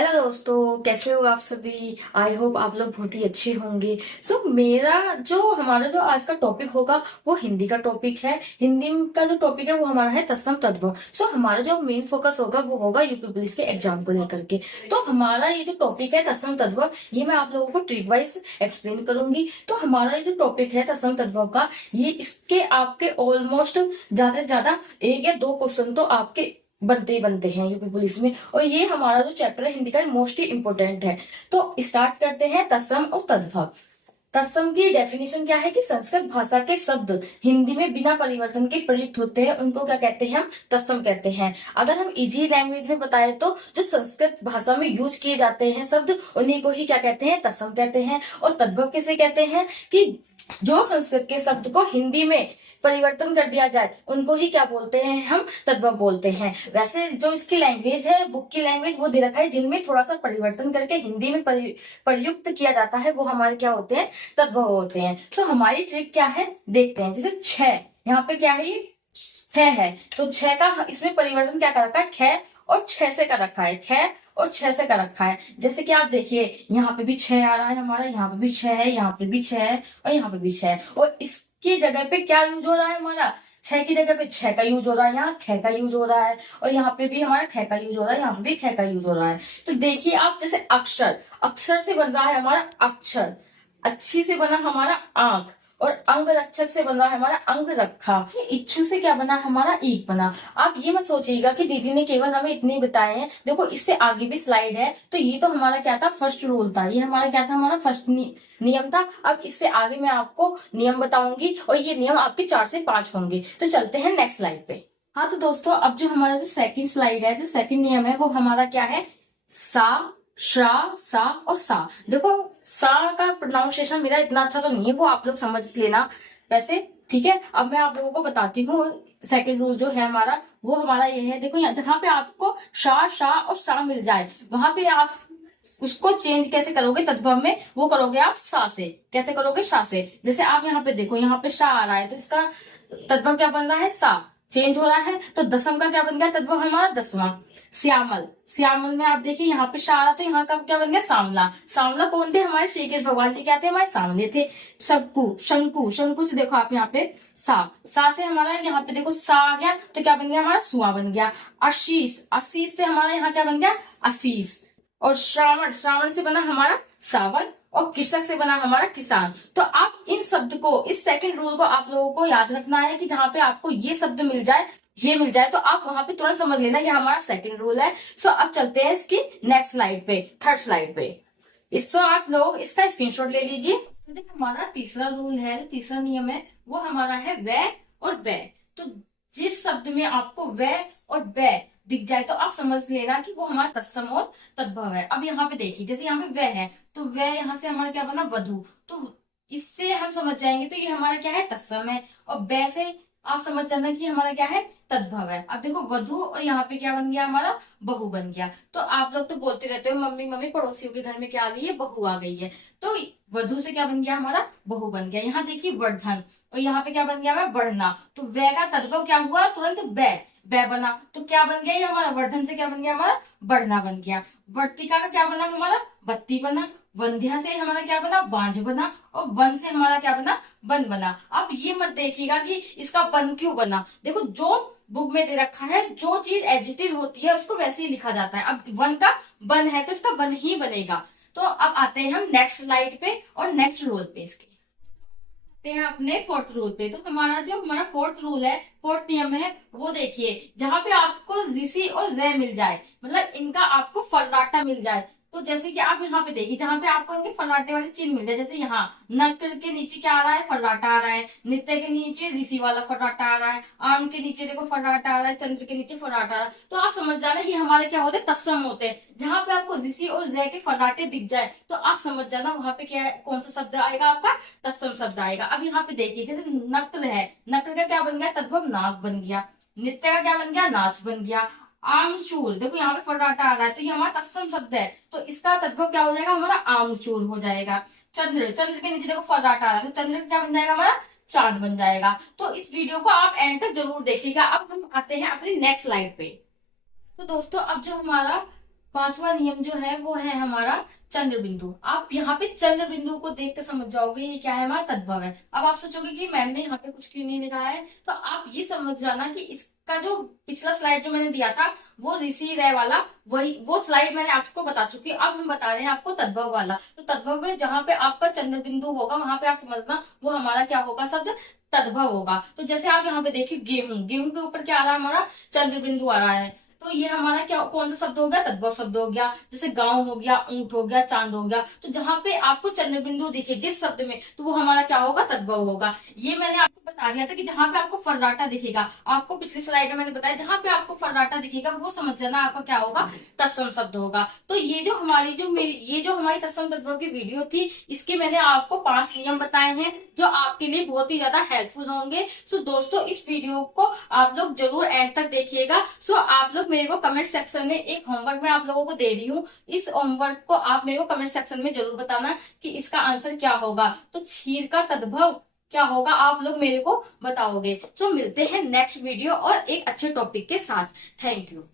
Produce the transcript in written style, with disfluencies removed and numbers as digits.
Hello दोस्तों, कैसे हो आप सभी। आई होप आप लोग बहुत ही अच्छे होंगे। मेरा जो हमारा जो आज का टॉपिक होगा वो हिंदी का टॉपिक है। हिंदी का जो टॉपिक है वो हमारा है तत्सम तद्भव। हमारा जो मेन फोकस होगा वो होगा यूपी पुलिस के एग्जाम को लेकर के। तो हमारा ये जो टॉपिक है तत्सम तद्भव, ये मैं आप लोगों को ट्रिक वाइज एक्सप्लेन करूंगी। तो हमारा ये जो टॉपिक है तत्सम तद्भव का, ये इसके आपके ऑलमोस्ट ज्यादा से ज्यादा एक या दो क्वेश्चन तो आपके बनते ही बनते हैं यूपी पुलिस में। और ये हमारा जो चैप्टर है हिंदी का मोस्ट ही इंपोर्टेंट है। तो स्टार्ट करते हैं तत्सम और तद्भव। तत्सम की डेफिनेशन क्या है कि संस्कृत भाषा के शब्द हिंदी में बिना परिवर्तन के प्रयुक्त होते हैं, उनको क्या कहते हैं, हम तत्सम कहते हैं। अगर हम इजी लैंग्वेज में बताएं तो जो संस्कृत भाषा में यूज किए जाते हैं शब्द, उन्हीं को ही क्या कहते हैं, तत्सम कहते हैं। और तद्भव किसे कहते हैं कि जो संस्कृत के शब्द को हिंदी में परिवर्तन कर दिया जाए, उनको ही क्या बोलते हैं, हम तद्भव बोलते हैं। वैसे जो इसकी लैंग्वेज है, बुक की लैंग्वेज वो दे रखा है, जिनमें थोड़ा सा परिवर्तन करके हिंदी में प्रयुक्त किया जाता है, वो हमारे क्या होते हैं, तद्भव होते हैं। हमारी ट्रिक क्या है देखते हैं। जैसे छह, यहाँ पे क्या है, ये छह है, तो छह का इसमें परिवर्तन क्या कर रखा है, ख और छह से कर रखा है, ख और छह से कर रखा है। जैसे कि आप देखिए, यहाँ पे भी छह आ रहा है हमारा, यहाँ पे भी छह है, यहाँ पे भी छह है और यहाँ पे भी छह है। और इसकी जगह पे क्या यूज हो रहा है, हमारा छह की जगह पे छह का यूज हो रहा है, यहाँ ख का यूज हो रहा है, और यहाँ पे भी हमारा ख का यूज हो रहा है, यहाँ पे भी ख का यूज हो रहा है। तो देखिए आप, जैसे अक्षर, अक्षर से बन रहा है हमारा अक्षर, अच्छी से बना हमारा आंख, और अंग रक्षक से बना है हमारा अंग रखा, इच्छु से क्या बना, हमारा ईक बना। आप ये मत सोचिएगा कि दीदी ने केवल हमें इतने बताए हैं, देखो इससे आगे भी स्लाइड है। तो ये तो हमारा क्या था, फर्स्ट रूल था, ये हमारा क्या था, हमारा फर्स्ट नियम था। अब इससे आगे मैं आपको नियम बताऊंगी, और ये नियम आपके 4 से 5 होंगे। तो चलते हैं नेक्स्ट स्लाइड पे। हाँ तो दोस्तों, अब जो हमारा जो सेकंड स्लाइड है, जो सेकंड नियम है, वो हमारा क्या है, सा, श्रा, सा और सा। देखो सा का प्रोनाउंसिएशन मेरा इतना अच्छा तो नहीं है, वो आप लोग समझ लेना वैसे, ठीक है। अब मैं आप लोगों को बताती हूँ सेकंड रूल जो है हमारा, वो हमारा ये है। देखो यहाँ जहाँ पे आपको शा, शा और सा मिल जाए, वहां पे आप उसको चेंज कैसे करोगे तद्भव में, वो करोगे आप सा से। कैसे करोगे, शा से। जैसे आप यहाँ पे देखो, यहाँ पे शा आ रहा है, तो इसका तद्भव क्या बन रहा है, सा चेंज हो रहा है। तो दसम का क्या बन गया तद्भव हमारा, दसवां। श्यामल, श्यामल में आप देखिए यहाँ पे शा आ रहा, तो यहाँ का क्या बन गया, सामला। सामला कौन थे, हमारे श्री कृष्ण भगवान जी क्या थे, हमारे सामने थे। शंकु, शंकु, शंकु से देखो आप यहाँ पे सा से हमारा यहाँ पे देखो सा आ गया, तो क्या बन गया हमारा, सुआ बन गया। आशीष, आशीष से हमारा यहाँ क्या बन गया, आशीष। और श्रावण, श्रावण से बना हमारा सावन, और कृषक से बना हमारा किसान। तो आप इन शब्द को, इस सेकंड रूल को आप लोगों को याद रखना है कि जहां पे आपको ये शब्द मिल जाए, ये मिल जाए, तो आप वहां पे तुरंत समझ लेना ये हमारा सेकंड रूल है। अब चलते हैं इसकी नेक्स्ट स्लाइड पे, थर्ड स्लाइड पे। इसको आप लोग इसका स्क्रीनशॉट ले लीजिए। हमारा तीसरा रूल है, तीसरा नियम है, वो हमारा है वे और वे। तो जिस शब्द में आपको वे और वे दिख जाए, तो आप समझ लेना कि वो हमारा तत्सम और तद्भव है। अब यहाँ पे देखिए, जैसे यहाँ पे वे है, तो वे यहाँ से हमारा क्या बना, वधु। तो इससे हम समझ जाएंगे तो ये हमारा क्या है, तत्सम है। और वे से आप समझ जाना कि हमारा क्या है, तद्भव है। अब देखो वधु, और यहाँ पे क्या बन गया हमारा, बहू बन गया। तो आप लोग तो बोलते रहते हो, मम्मी मम्मी पड़ोसियों के घर में क्या आ गई है, बहू आ गई है। तो वधु से क्या बन गया हमारा, बहू बन गया। यहाँ देखिए वर्धन, और यहाँ पे क्या बन गया हमारा, बढ़ना। तो वे का तद्भव क्या हुआ, तुरंत बै बना। तो क्या बन गया ये हमारा, वर्धन से क्या बन गया हमारा, बढ़ना बन गया। वर्तिका का क्या बना हमारा, बत्ती बना। वंध्या से हमारा क्या बना, बांझ बना। और वन से हमारा क्या बना, वन बना। अब ये मत देखिएगा कि इसका वन क्यों बना, देखो जो बुक में दे रखा है, जो चीज एडजेक्टिव होती है उसको वैसे ही लिखा जाता है। अब वन का वन है तो इसका वन ही बनेगा। तो अब आते हैं हम नेक्स्ट स्लाइड पे और नेक्स्ट रूल पे इसके हैं अपने फोर्थ रूल पे। तो हमारा जो हमारा फोर्थ रूल है, फोर्थ नियम है, वो देखिए जहां पे आपको ऋषि और रे मिल जाए, मतलब इनका आपको फर्राटा मिल जाए। तो जैसे कि आप यहाँ पे देखिए, जहां पे आपको इनके फर्राटे वाले चिन्ह मिल जाए, जैसे यहाँ नक्र के नीचे क्या आ रहा है, फर्राटा आ रहा है। नित्य के नीचे ऋषि वाला फर्राटा आ रहा है। आम के नीचे देखो फर्राटा आ रहा है। चंद्र के नीचे फर्राटा आ रहा है। तो आप समझ जाना ये हमारे क्या होते हैं, तत्सम होते हैं। जहां पे आपको ऋषि और रे के फर्राटे दिख जाए, तो आप समझ जाना वहां पे क्या है, कौन सा शब्द आएगा, आपका तत्सम शब्द आएगा। अब यहाँ पे देखिए, जैसे नक्र है, नक्र का क्या बन गया, तद्भव नाक बन गया। नित्य का क्या बन गया, नाच बन गया। आमचूर, देखो यहाँ पे फर्राटा आ रहा है, तो ये हमारा तत्सम शब्द है, तो इसका तद्भव क्या हो जाएगा, हमारा आमचूर हो जाएगा। चंद्र, चंद्र के नीचे देखो फर्राटा आ रहा है, तो चंद्र क्या बन जाएगा, हमारा चांद बन जाएगा। तो इस वीडियो को आप एंड तक जरूर देखिएगा। अब हम आते हैं अपनी नेक्स्ट स्लाइड पे। तो दोस्तों, अब जो हमारा पांचवा नियम जो है वो है हमारा चंद्र बिंदु। आप यहाँ पे चंद्र बिंदु को देख के समझ जाओगे ये क्या है, हमारा तद्भव है। अब आप सोचोगे कि मैम ने यहाँ पे कुछ क्यों नहीं लिखा है, तो आप ये समझ जाना कि इसका जो पिछला स्लाइड जो मैंने दिया था वो ऋषि रय वाला, वही वो स्लाइड मैंने आपको बता चुकी। अब हम बता रहे हैं आपको तद्भव वाला। तो तद्भव में जहां पे आपका चंद्र बिंदु होगा वहां पे आप समझना वो हमारा क्या होगा, शब्द तद्भव होगा। तो जैसे आप यहाँ पे देखिए गेहूं, गेहूं के ऊपर क्या आ रहा है, हमारा चंद्र बिंदु आ रहा है। तो ये हमारा क्या, कौन सा शब्द हो गया, तद्भव शब्द हो गया। जैसे गांव हो गया, ऊंट हो गया, चांद हो गया। तो जहां पे आपको चंद्र बिंदु दिखे जिस शब्द में, तो वो हमारा क्या होगा, तद्भव होगा। ये मैंने आपको बता दिया था कि जहां पे आपको फर्राटा दिखेगा, आपको पिछली स्लाइड में मैंने बताया, जहां पे आपको फर्राटा दिखेगा वो समझ जाना आपका क्या होगा, तत्सम शब्द होगा। तो ये जो हमारी ये जो हमारी तत्सम तद्भव की वीडियो थी, इसके मैंने आपको 5 नियम बताए हैं जो आपके लिए बहुत ही ज्यादा हेल्पफुल होंगे। सो दोस्तों इस वीडियो को आप लोग जरूर एंड तक देखिएगा। सो आप लोग मेरे को कमेंट सेक्शन में एक होमवर्क मैं आप लोगों को दे रही हूँ, इस होमवर्क को आप मेरे को कमेंट सेक्शन में जरूर बताना कि इसका आंसर क्या होगा। तो क्षीर का तद्भव क्या होगा आप लोग मेरे को बताओगे। सो मिलते हैं नेक्स्ट वीडियो और एक अच्छे टॉपिक के साथ। Thank you.